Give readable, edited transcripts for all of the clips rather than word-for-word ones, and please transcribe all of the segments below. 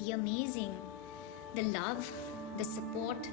the amazing, the love, the support.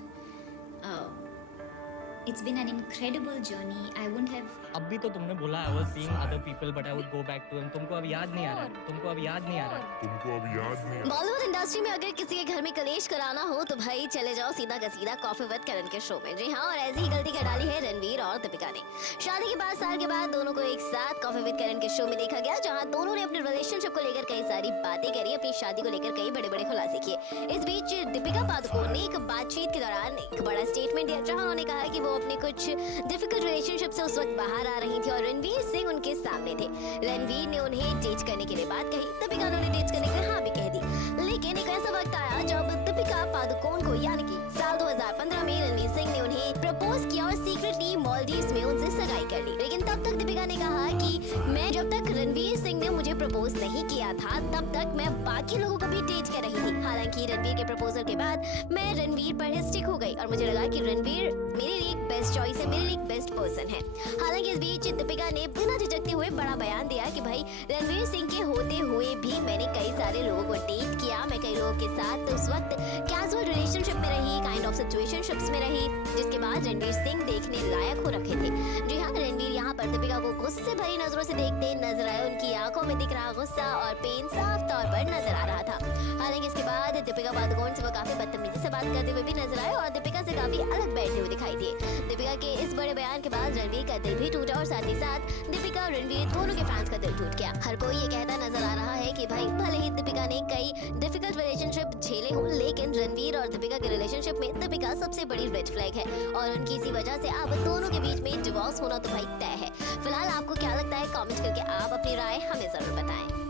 It's been an incredible journey. I wouldn't have. अब भी तो तुमने बोला I was seeing other people but I would go back to him. तुमको अब याद नहीं आ रहा है? तुमको अब याद नहीं आ रहा है? बॉलीवुड इंडस्ट्री में अगर किसी के घर में कलेश कराना हो तो भाई चले जाओ सीधा का सीधा कॉफी विद करण के शो में। जी हाँ, और ऐसी ही गलती कर डाली है रणवीर और दीपिका ने। शादी के 5 साल के बाद दोनों को एक साथ कॉफी विद करण के शो में देखा गया, जहाँ दोनों ने अपने रिलेशनशिप को लेकर कई सारी बातें करी, अपनी शादी को लेकर कई बड़े बड़े खुलासे किए। इस बीच दीपिका पादुकोण ने एक बातचीत के दौरान एक बड़ा स्टेटमेंट दिया, जहाँ उन्होंने कहा कि वो अपने कुछ डिफिकल्ट रिलेशनशिप से उस वक्त बाहर आ रही थी और रणवीर सिंह उनके सामने थे। रणवीर ने उन्हें डेट करने के लिए बात कही, दीपिका ने उन्हें डेट करने के लिए हाँ भी कह दी। लेकिन एक ऐसा वक्त आया जब दीपिका पादुकोण को यानी कि साल 2015 में रणवीर सिंह ने उन्हें प्रपोज किया और सीक्रेटली मालदीव्स में उनसे सगाई कर ली। लेकिन तब तक दीपिका ने कहा कि मैं जब तक रणवीर सिंह ने मुझे प्रपोज नहीं किया था तब तक मैं बाकी लोगों को भी डेट कर रही थी। हालांकि रणवीर के प्रपोजल के बाद मैं रणवीर पर ही स्टिक हो गई और मुझे लगा कि रणवीर मेरे लिए एक बेस्ट चॉइस है, मेरे लिए एक बेस्ट पर्सन है। हालांकि इस बीच दीपिका ने बिना झिझकते हुए बड़ा बयान दिया कि भाई रणवीर सिंह के होते हुए भी मैंने कई सारे लोगों को डेट किया, मैं कई लोगों के साथ उस वक्त कैजुअल रिलेशनशिप में रही, काइंड ऑफ सिचुएशनशिप्स में रही, जिसके बाद रणवीर सिंह देखने लायक हो रखे थे। जी हाँ, रणवीर यहाँ पर दीपिका को गुस्से भरी नजरों से देखते नजर आए। उनकी आंखों में दिख रहा गुस्सा और पेन साफ तौर पर नजर आ रहा था। हालांकि इसके बाद दीपिका पादुकोण से वो काफी बदतमीजी से बात करते हुए भी नजर आए और दीपिका से काफी अलग बैठते हुए दिखाई दिए। दीपिका के इस बड़े बयान के बाद रणवीर का दिल भी टूटा और साथ ही साथ दीपिका और रणवीर दोनों के फैंस का दिल टूट गया। हर कोई ये कहता नजर आ रहा है कि भाई भले ही दीपिका ने कई डिफिकल्ट रिलेशनशिप झेले हो, लेकिन रणवीर और दीपिका के रिलेशनशिप में दीपिका सबसे बड़ी रेड फ्लैग है और उनकी इसी वजह से अब दोनों के बीच में डिवोर्स होना तो भाई तय है। फिलहाल आपको क्या लगता है? कमेंट करके आप अपनी राय हमें जरूर बताएं।